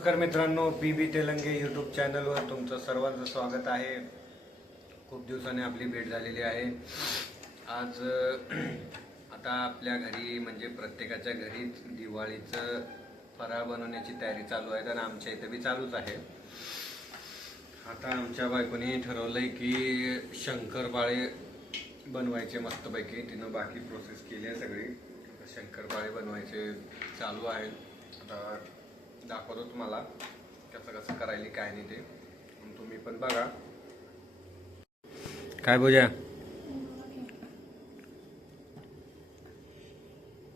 नमस्कार मित्रांनो बी बी तेलंगे यूट्यूब चॅनलवर तुमचं सर्वांचं स्वागत आहे. खूप दिवसाने आपली भेट झालेली आहे. आज आता आपल्या घरी म्हणजे प्रत्येकाच्या घरीच दिवाळीचं फराळ बनवण्याची तयारी चालू आहे कारण आमच्या इथं बी चालूच आहे. आता आमच्या बायकोने ठरवलंय की शंकरपाळे बनवायचे मस्तपैकी. तिनं बाकी प्रोसेस केली आहे सगळी. शंकरपाळे बनवायचे चालू आहे. आता दाखवतो तुम्हाला कसं कसं करायला काय नाही ते. तुम्ही पण बघा. काय बोजा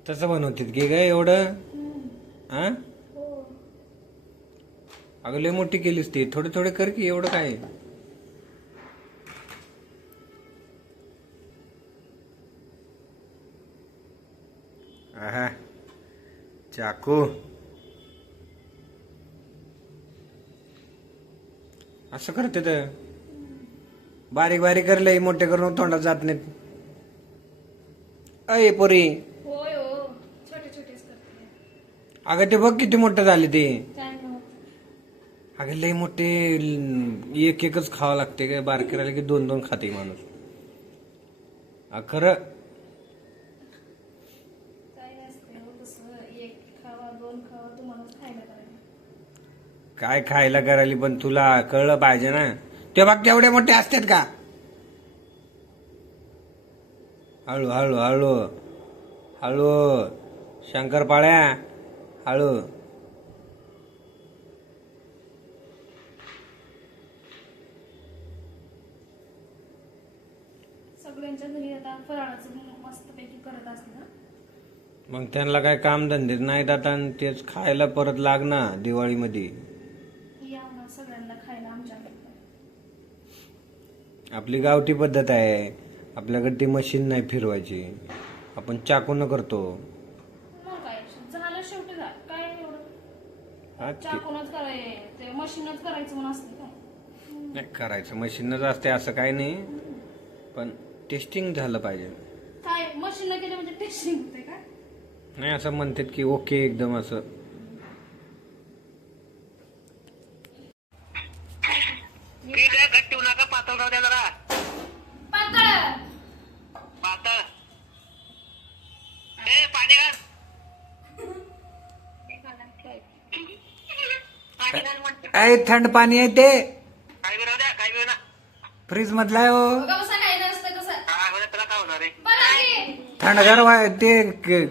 तसं बनवतात गे काय एवढं? हा अगं लय मोठी केलीस ती. थोडे थोडे कर की एवढं काय? आहा. चाकू. असं करते तर. बारीक बारीक करलंय मोठे करून तोंडात जात नाहीत. अय पोरी. होय हो छोटे छोटेच करते. अगं ते बघ किती मोठं झाले ते. काय नव्हतं अगं लय मोठे ल- एक एकच खावं लागते काय बारके राहिले की दोन दोन खाते माणूस. अ, खरं काय नसते हो तसं एक खावा दोन खावा तुम्हालाच खायला करायला काय खायला करायली पण तुला कळलं पाहिजे ना? ते बघ तेवढे मोठे असतात का? हळू हळू हळू. हळू. शंकरपाळ्या हळू. सगळ्यांच्या घरी आता फराळाचं मस्तपैकी करत असते ना? मग त्यांना काय काम धंदे नाहीत आता आणि तेच खायला परत लागणार दिवाळीमध्ये या ना सगळ्यांना खायला आमच्या घरी. आपली गावठी पद्धत आहे. आपल्याकडे ती मशीन नाही फिरवायची. आपण चाकून करतो. मग काय? झालं शेवटी झालं. काय एवढं? ते- चाकूनच कराय ते मशीनच करायचं म्हणून असते काय? नाही करायचं. मशीनच असते असं काही नाही. पण टेस्टिंग झालं पाहिजे. काय? मशीन केलं म्हणजे टेस्टिंग होते का? नाही असं म्हणतात की ओके एकदम असं पीठ आहे घट्ट ठेवू नका पातळ राहू द्या जरा पातळ पातळ ए पाणी घाल पाणी काय थंड पाणी आहे ते. काय बी राहू द्या काय बी ना. फ्रीज मधलं आहे हो. बघा कसं काय नसतं कसं? काय होतं त्याला काय होणार आहे? बरं की थंडगार व्हाय ते क-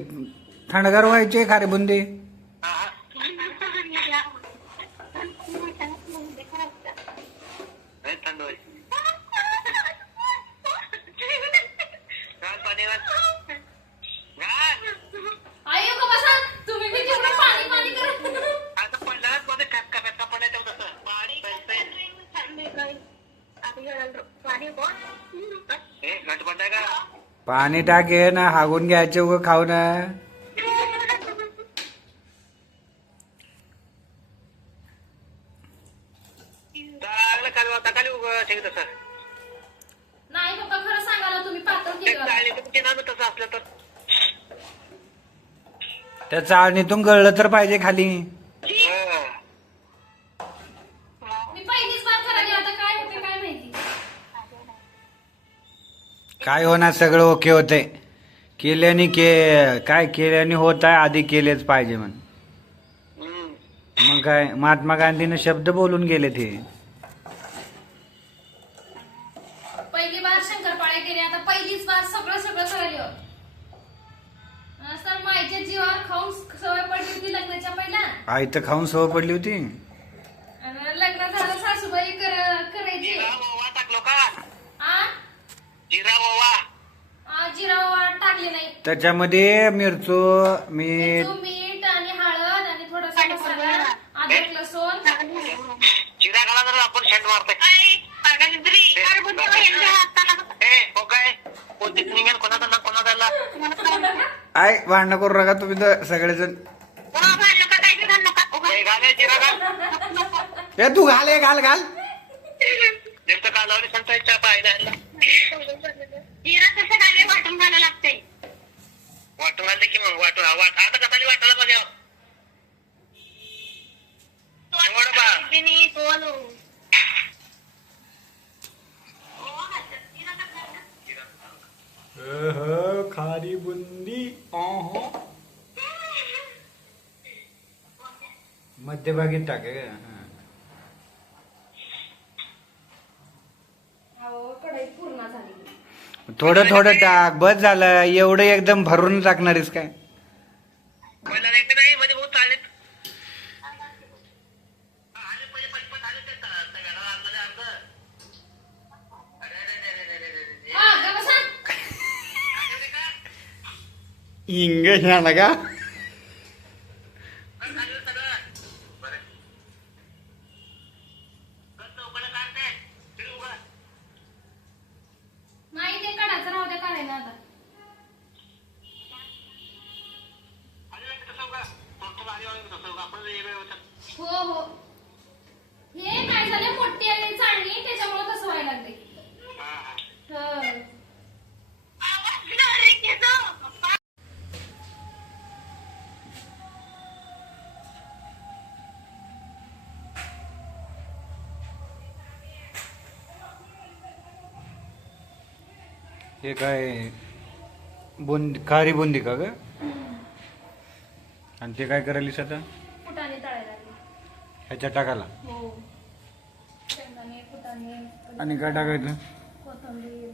थंडगार व्हायचे खारे बुंदी हा, हा. लय थंड होईल घाल पाणी घाल घाल आई गो बसा तुम्ही बी तेवढं पाणी पाणी करत आता पडला मध्ये खटका खटका पडायचं तसं पाणी ए घट पडलाय का पाणी टाके ना हागून घ्यायचे उगं खाऊ ना नाही पप्पा खरं तुम्ही पातळ केलं. तर. त्या चाळणीतून गळलं तर पाहिजे खाली. काय होणार? सगळं ओके होते केल्याने के काय केल्याने होत आहे आधी केलेच पाहिजे म्हण. हं. मग काय महात्मा गांधीनं शब्द बोलून गेले ते पहिली बार केली आता पहिलीच बार सगळं सगळं करायला तर मायच्या जीवावर खाऊन सवय पडली होती लग्नाच्या पहिला आई तर खाऊन सवय पडली होती आणि लग्न झालं सासूबाई कर करायची जिरा ओवा टाकलो का आ जिरा ओवा आ, जिरा वाट टाकली नाही त्याच्यामध्ये मिरचो मीठ. मीठ आणि हळद आणि थोडासा मसाला अद्रक लसूण. घाला आपण शेंड मारतोय. हो आय भांडण करू नका तुम्ही तर सगळेजण. ए, जिरा घाल. ए तू घाल हे घाल. वाट आता कसा वाटायला पाहिजे पोवालो खारी बुंदी. मध्यभागी टाके अहो कढई पूर्ण झाली. थोडं थोडं टाक. बस झालं. एवढं एकदम भरून टाकणारीस काय? पहिला नाही का नाही मध्ये बहुत चालले आले पहिले पटपट आले ते त- तव्याला लागलेले अर्ध. अरे, अरे, अरे, अरे, अरे, अरे, अरे. हा, गप्प बसा. आठवले का? इंग झाला का बरं, झालं सगळं. बरं. बरं, चौकडं काढते. फिर उभं. नाही ते कडाचं राहू दे करायला आता आली नाही का तसं उभं? तो- तो आपण हे. हो हो हे काय झाले मोठी चाळणी त्याच्यामुळे व्हायला लागले हा, हा. हं. हे काय बुंदी खारी बुंदी का ग आणि ते काय करायलीस आता फुटाणे तळायला लागले. ह्याच्या टाकाला हो. शेंगदाणे आणि काय टाकायचं? कोथिंबीर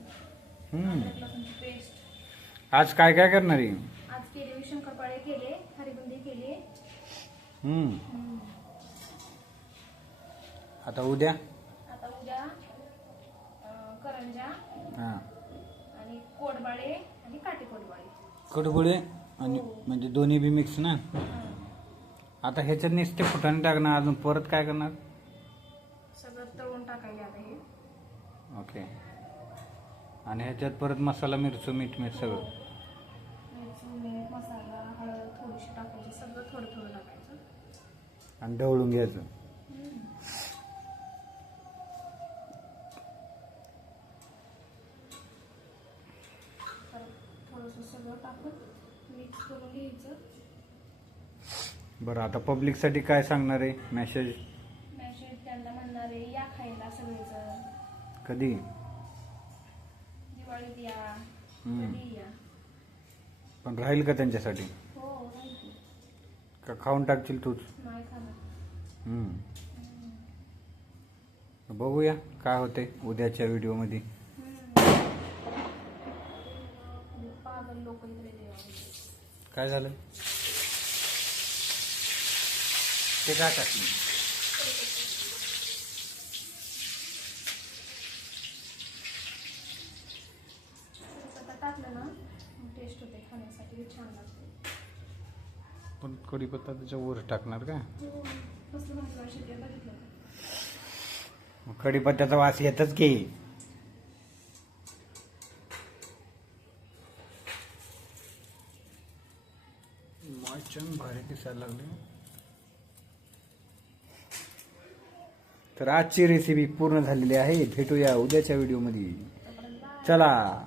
हम्म. अद्रक लसूणची पेस्ट. आज काय काय करणार आहे? आज केले शंकरपाळे केले हरिबुंदी केली. हम्म. आता उद्या? आता उद्या अं, करंजा हा. आणि कोडबाळे आणि काटे कोडबाळे कडबुळे आणि म्हणजे दोन्ही बी मिक्स ना? आता ह्याच्यात नुसते फुटाणे टाकणार? अजून परत काय करणार? सगळं तळून टाकायचे आता हे. ओके आणि ह्याच्यात परत मसाला मिरचू मीठ मीठ सगळं. मिरची मीठ मसाला हळद थोडीशी टाकायची. सगळं थोडं थोडं टाकायचं. आणि ढवळून घ्यायचं परत थोडंसं सगळं टाकून मिक्स करून घ्यायचं बरं आता पब्लिकसाठी काय सांगणार आहे? मेसेज मॅशेट त्यांना म्हणणार आहे या खायला सगळेजण. कधी? दिवाळीत या. हम्म. कधी या. पण राहील का त्यांच्यासाठी? हो राहील की. का खाऊन टाकशील तूच? नाही खाणार. हम्म. बघूया काय होते उद्याच्या व्हिडिओमध्ये. हम्म. पागल लोक इकडे देवा काय झालं? ते काय टाकलं आता टाकलं ना टेस्ट होते खाण्यासाठी छान लागते. पण कढीपत्ता त्याच्या वर टाकणार का? हो कसलं भाजी वाशी ते बघितलं का? मग कढीपत्त्याचा वास येतच की. मायचन भारी दिसायला लागली. तर आजची रेसिपी पूर्ण झालेली आहे. भेटूया उद्याच्या व्हिडिओमध्ये चला.